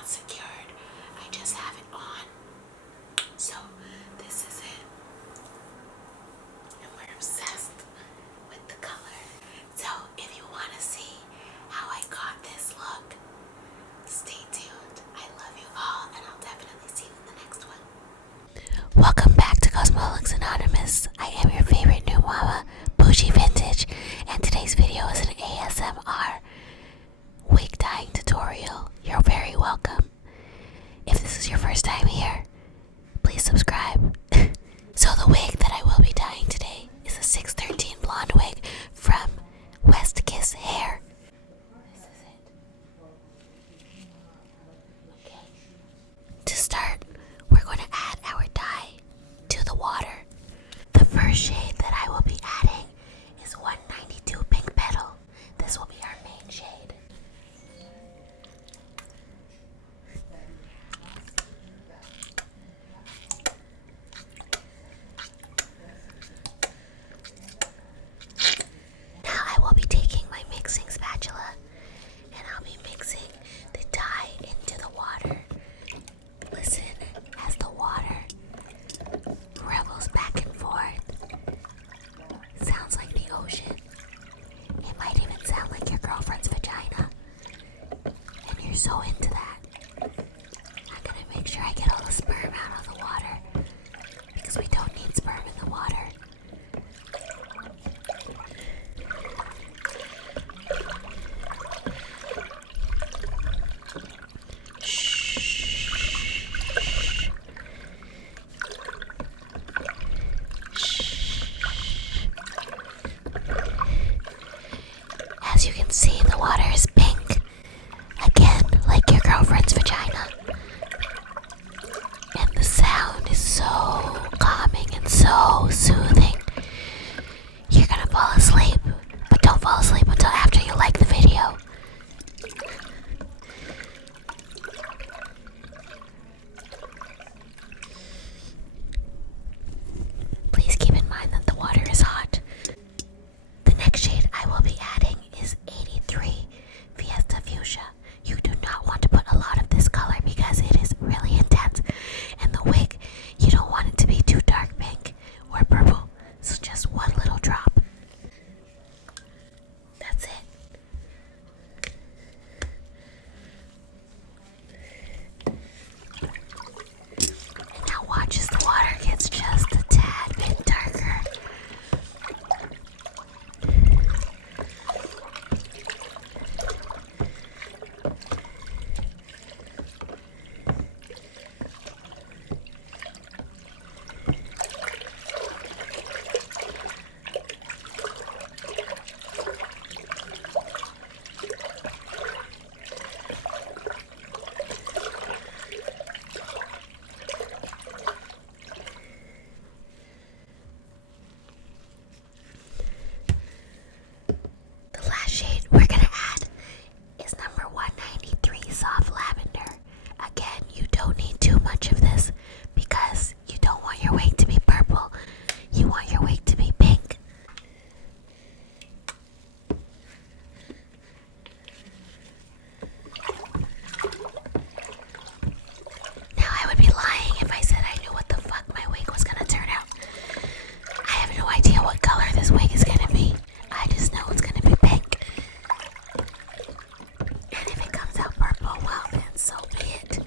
not secured. I just have it on. So this is it. And we're obsessed with the color. So if you want to see how I got this look, stay tuned. I love you all, and I'll definitely see you in the next one. Welcome back to Cosmetics Anonymous. I am your favorite new mama, Bougie Vintage, and today's video is an ASMR wig dyeing tutorial. You're very welcome. If this is your first time here, please subscribe. So the wig that I will be dyeing today is a 613 blonde wig from West Kiss Hair. This is it. Okay. To start, we're going to add our dye to the water. The first shade that I will be adding is 192 Pink Petal. This will be our main shade. Now I will be taking my mixing spatula and I'll be mixing the dye into the water. Listen as the water revels back and forth. It sounds like the ocean. It might even sound like your girlfriend's vagina. And you're so into that. I'm gonna make sure I get all the sperm out of the water, because we don't need sperm in the water. As you can see, the water is pink, again, like your girlfriend's vagina. And the sound is so calming and so soothing. You're gonna fall asleep, but don't fall asleep until after you like the video. Please keep in mind that the water is hot. The next shade I will be adding is 83 Fiesta Fuchsia. You do not want to put a lot of this color because it is really intense. And the wig, you don't want it to be too dark pink or purple. So just one little drop. That's it. And now watch as the water gets just a tad bit darker. The last shade we're gonna add is number 193 Soft Lavender. Again, you don't need too much of this because you don't want your wig to be purple. You want your wig to be pink. Now I would be lying if I said I knew what the fuck my wig was gonna turn out. I have no idea what color this wig is gonna be. I just know it's gonna be pink. And if it comes out purple, well then so be it.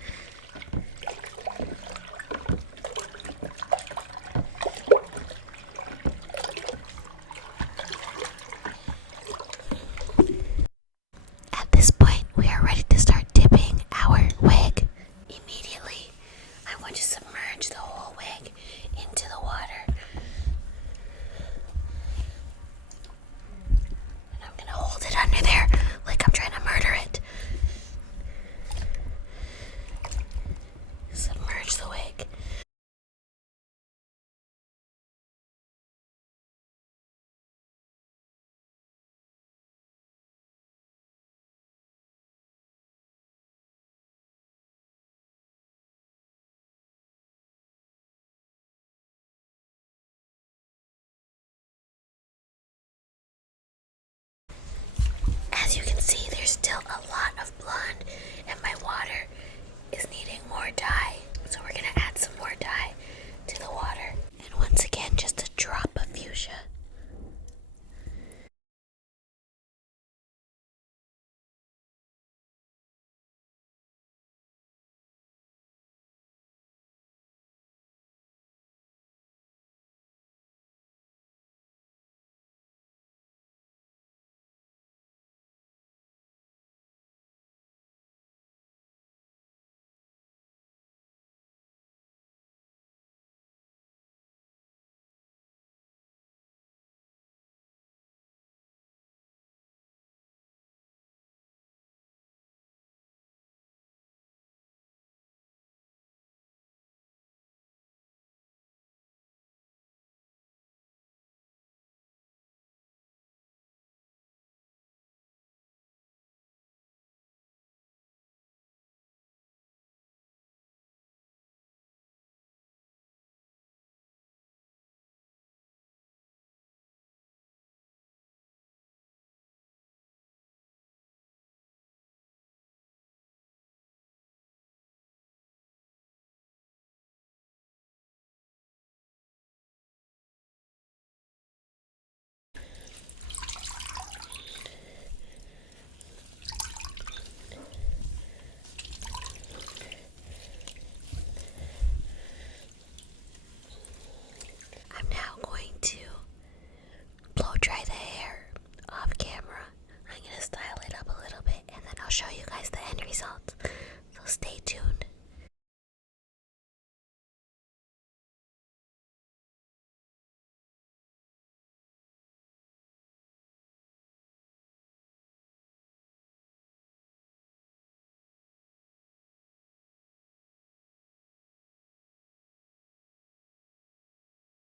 At this point, we are ready to start dipping our wig. Immediately, I want to submerge the whole wig into the water. And I'm gonna hold it under there like I'm trying to murder it. Submerge the wig. As you can see, there's still a lot of blonde